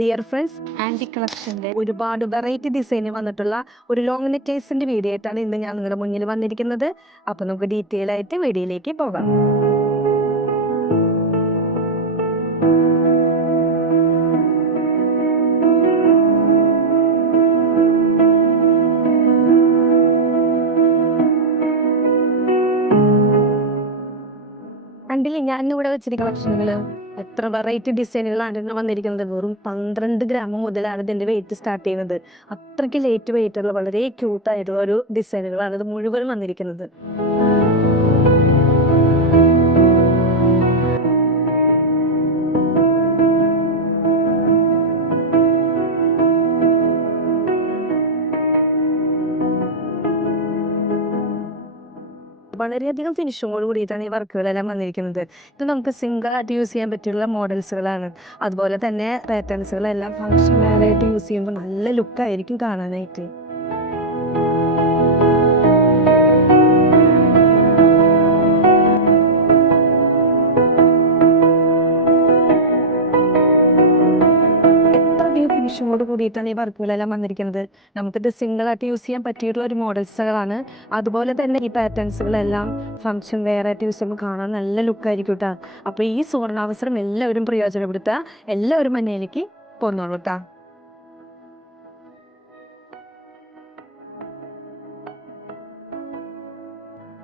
Dear friends, anti കളക്ഷൻ്റെ ഒരുപാട് variety design വന്നിട്ടുള്ള ഒരു ലോങ് നെറ്റേഴ്സിന്റെ വീഡിയോ ആയിട്ടാണ് ഇന്ന് ഞാൻ നിങ്ങളുടെ മുന്നിൽ വന്നിരിക്കുന്നത്. അപ്പോൾ നമുക്ക് ഡീറ്റെയിൽ ആയിട്ട് വീഡിയോയിലേക്ക് പോകാം. കണ്ടില്ലേ ഞാൻ ഇവിടെ വെച്ചിരിക്കുന്ന കളക്ഷനുകൾ എത്ര വെറൈറ്റി ഡിസൈനുകളാണ് വന്നിരിക്കുന്നത്. വെറും 12 ഗ്രാം മുതലാണ് ഇതിന്റെ വെയിറ്റ് സ്റ്റാർട്ട് ചെയ്യുന്നത്. അത്രയ്ക്ക് ലേറ്റ് വെയിറ്റ് ഉള്ള വളരെ ക്യൂട്ടായിട്ടുള്ള ഒരു ഡിസൈനുകളാണ് ഇത് മുഴുവനും വന്നിരിക്കുന്നത്. വളരെയധികം ഫിനിഷിങ്ങോട് കൂടിയിട്ടാണ് ഈ വർക്കുകളെല്ലാം വന്നിരിക്കുന്നത്. ഇത് നമുക്ക് സിംഗിൾ ആയിട്ട് യൂസ് ചെയ്യാൻ പറ്റിയുള്ള മോഡൽസുകളാണ്. അതുപോലെ തന്നെ പാറ്റേൺസുകളെല്ലാം ഫങ്ഷണലായിട്ട് യൂസ് ചെയ്യുമ്പോൾ നല്ല ലുക്കായിരിക്കും കാണാനായിട്ട്. ഫിനിഷിങ്ങോട് കൂടിയിട്ടാണ് ഈ വർക്കുകളെല്ലാം വന്നിരിക്കുന്നത്. നമുക്കിത് സിംഗിൾ ആയിട്ട് യൂസ് ചെയ്യാൻ പറ്റിയിട്ടുള്ള ഒരു മോഡൽസുകളാണ്. അതുപോലെ തന്നെ ഈ പാറ്റേൺസുകളെല്ലാം ഫംഗ്ഷൻ വെയർ ആയിട്ട് യൂസ് ചെയ്യുമ്പോൾ കാണാൻ നല്ല ലുക്കായിരിക്കും കേട്ടോ. അപ്പോൾ ഈ സുവർണാവസരം എല്ലാവരും പ്രയോജനപ്പെടുത്തുക. എല്ലാവരും മുന്നിലേക്ക് പോന്നോളൂ കേട്ടോ.